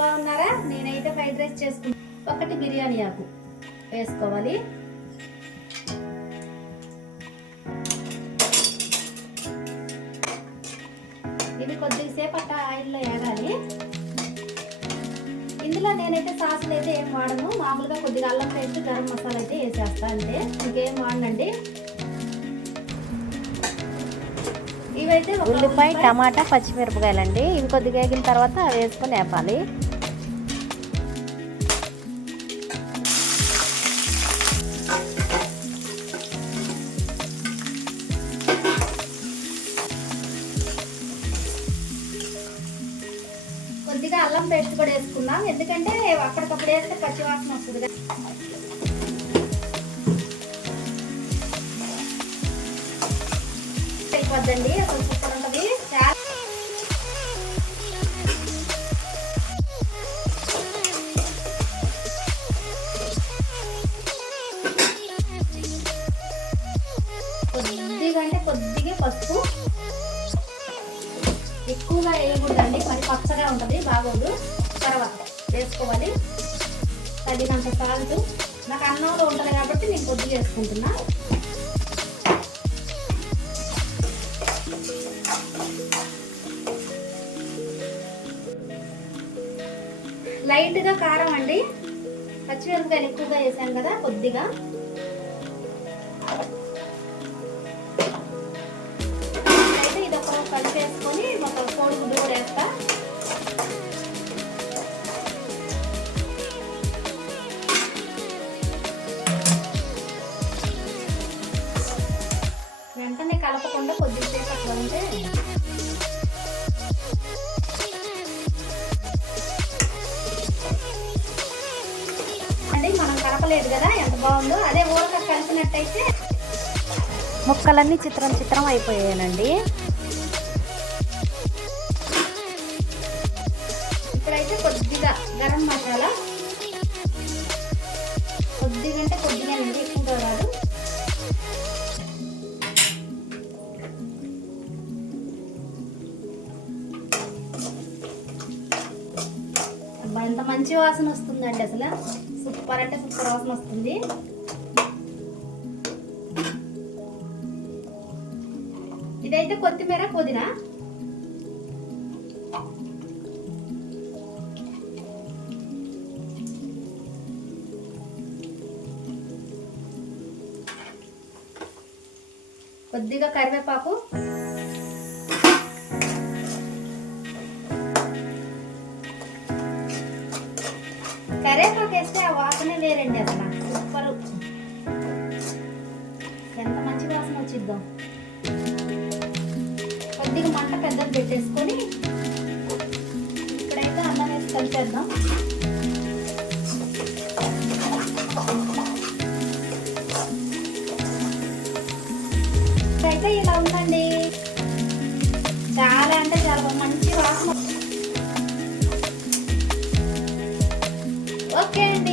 బాగున్నారా? నేనైతే fried rice చేసుకుంటా ఒకటి బిర్యానీ ఆకు వేసుకోవాలి. ఇది కొద్దిసేపు అట్ట ఆయిల్లో వేగాలి ఇందులో నేనైతే సాసులు అయితే ఏం వాడను. మామూలుగా కొద్దిగా అల్లం పేస్ట్ గరం మసాలా అయితే వేసేస్తా అంతే. ఇంకేం వాడనండి? ఉల్లిపాయ టమాటా పచ్చిమిరపకాయలండి. ఇవి కొద్దిగా వేగిన తర్వాత అవి వేసుకొని వేపాలి. కొద్దిగా అల్లం పేస్ట్ కూడా వేసుకుందాం. ఎందుకంటే అప్పటికప్పుడు వేస్తే పచ్చి వాసన వస్తుంది వద్దండి అసలు సూపర్ ఉంటుంది. చాలా కొద్దిగా అంటే కొద్దిగా పసుపు. ఎక్కువగా వేయకూడదండి మరి పచ్చగా ఉంటుంది బాగోదు. తర్వాత వేసుకోవాలి. తగినంత సాల్ట్. నాకు అన్నంలో ఉంటుంది కాబట్టి నేను కొద్దిగా వేసుకుంటున్నా. లైట్గా కారం అండి. పచ్చిమిరపకాయలు ఎక్కువగా వేసాను కదా కొద్దిగా. కలపలేదు కదా ఎంత బాగుందో. అదే ఊరక కలిపినట్టయితే ముక్కలన్నీ చిత్రం చిత్రం అయిపోయానండి ఇక్కడైతే కొద్దిగా గరం మసాలా కొద్దిగా అంటే కొద్దిగా ఎంత మంచి వాసన వస్తుందండి అసలు. సూపర్ అంటే సూపర్ వాసన వస్తుంది. ఇదైతే కొత్తిమీర పుదీనా. కొద్దిగా కరివేపాకు. చేస్తే ఆ వాసనే వేరండి అసలు. సూపర్. ఎంత మంచి వాసన వచ్చిద్దాం. కొద్దిగా మంట పెద్దది పెట్టేసుకొని ఇప్పుడైతే అన్నం వేసి కలిపేద్దాం. అయితే ఇలా ఉందండి. చాలా అంటే చాలా మంచి వాసన weekend